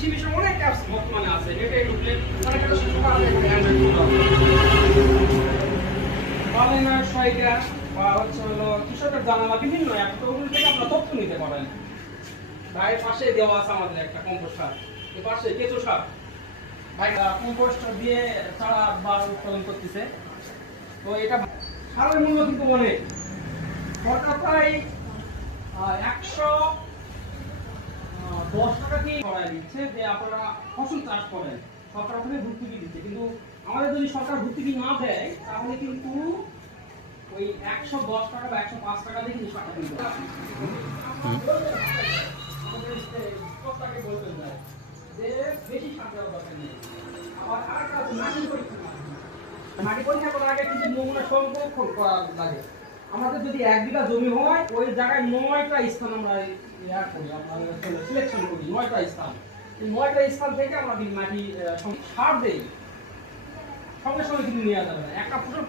কৃষি বিষয়ে অনেক অ্যাপস বর্তমানে আছে, নেটে ঢুকলে অনেক একটা সুযোগ আছে অনলাইনের সহায়িকা বা হচ্ছে হলো কৃষকের জানালা বিভিন্ন অ্যাপ, তো ওগুলো থেকে আপনারা তথ্য নিতে পারেন। ভাইয়ের পাশে দেওয়া আছে আমাদের একটা কম্পোস্ট সার, এর পাশে কেঁচো সার, ভাই কম্পোস্ট দিয়ে চারা বা উৎপাদন করতেছে। তো এটা সারের মূল্য কিন্তু অনেক, সরকার প্রায় 110 টাকা দিয়ে করাই দিচ্ছে যে আপনারা ফসল চাষ করেন, সরকার ওখানে ভর্তুকি দিচ্ছে। কিন্তু আমাদের যদি সরকার ভর্তুকি না দেয় তাহলে কিন্তু ওই 110 টাকা বা 105 টাকা দিয়ে কিন্তু টাকা কিনতে হবে। আমাদের বলতে যায় যে বেশি সার দেওয়ার দরকার নেই। আবার আর কাজ মাটি পরীক্ষা করার আগে কিন্তু নমুনা সংরক্ষণ করা লাগে। আমাদের যদি 1 বিঘা জমি হয় ওই জায়গায় 9টা স্থান আমরা সিলেকশন করি, 9টা স্থান। এই 9টা স্থান থেকে আমরা মাটি সার দেই, সঙ্গে সঙ্গে কিন্তু নেওয়া যাবে না। একটা ফসল